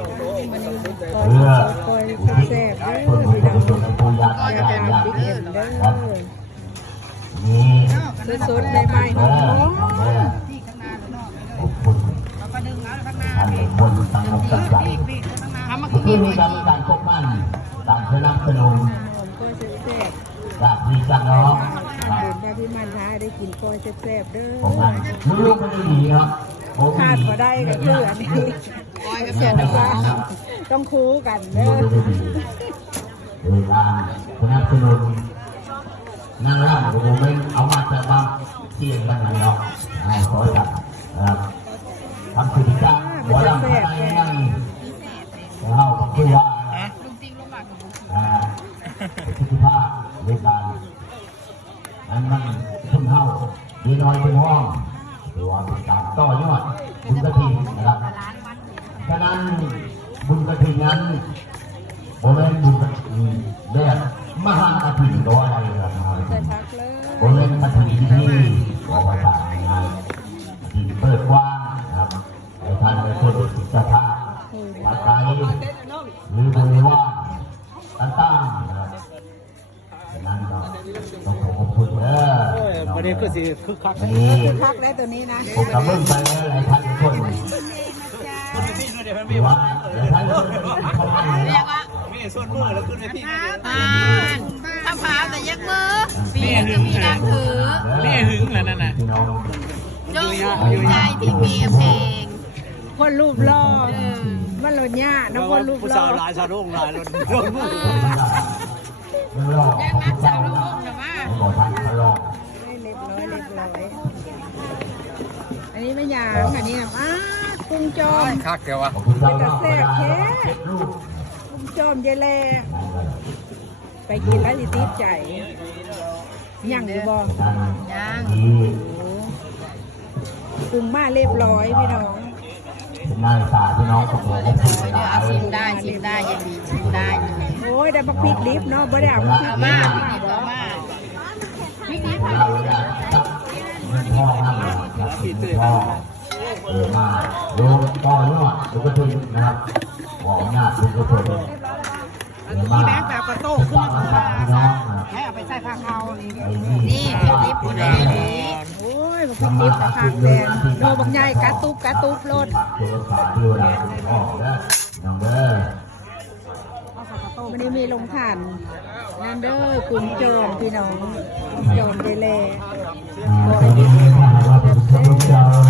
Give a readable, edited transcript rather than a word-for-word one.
คอยแซ่บเด้อพี่น้องอยากทานบิ๊กเอ็มเด้อสดๆใหม่ๆหอมบนตั้งลงตั้งใจที่มีการพบมันต่างเพื่อรับสนุนจากพี่จากน้องถ้าพี่มันท้าได้กินกล้อยแซ่บๆเด้อผมมันลูกมันดีครับขาดก็ได้ก็คืออันนี้กล้อยกับเสียน้ำปลาต้องคู่กันเด้อเวลาสนับสนุนนั่งร่างผมไม่เอามาแต่บางเสี่ยงกันไหนเนาะขอจัดนะครับทำกิจกรรมหัวลำอะไรนั่งเราคือว่าสุขภาพในการอันมันชุ่มเท่าดีน้อยเป็นห้องหรือว่าเป็นการต่อยอดบุญกระถิ่นนะครับฉะนั้นบุญกระถิ่นนั้นโมเมนต์บุญกระถิ่นเรียกมหากระถิ่นตัวอะไรครับโมเมนต์กระถิ่นที่บอกว่าต่างงานที่เปิดกว้างนะครับในท่านในคนศิษย์ภาพปัจจัยหรือบริวารต่างๆนะครับฉะนั้นก็ต้องขอบคุณประเด็นก็สิคึกคักแล้วตัวนี้นะผมกำลังไปหลายท่านทุกคนว่าหลายท่านทุกคนเข้ามาแล้วไม่ส่วนมือแล้วขึ้นไปที่ถ้าพาแต่ยักมือปีจะมีนางถือนี่หึงแล้วนั่นน่ะจงภูมิใจที่มีเพลงคนรูปหล่อมันหล่อเนี่ยน้องคนรูปหล่อสาวลายสาวรุ่งลายรถมือยังนักสาวรุ่งแต่ว่าเล็บร้อยอันนี้ไม่ยางอันนี้กุ้งจอมคักเดียววะเป็นกระแสบแท้กุ้งจอมเยลแลไปกินแล้วสิติดใจยังอยู่บ่ยังกุ้งมาเรียบร้อยพี่น้องนายสาพี่น้องของเราได้ชิมได้ยังดีชิมได้โอ้ยได้บักพริกลิฟเนาะบ่ได้เอาพริกมาพริกลิฟเราอยากจับเงินพ่อนั่นแหละครับพ่อมาดูต่อยอดดูกระถิ่นนะครับบอกหน้าดูกระถิ่นที่แบงค์แบบกระโต้ขึ้นมาให้เอาไปใส่ผ้าเขานี่ลิฟต์ไหนโอ้ยบักลิฟต์ผ้าแดงโลบักใหญ่กระตุบรถวันนี้มีลงผ่านนั่นเด้อกุ้งโจมพี่น้องโจมไปเลยขอบคุณ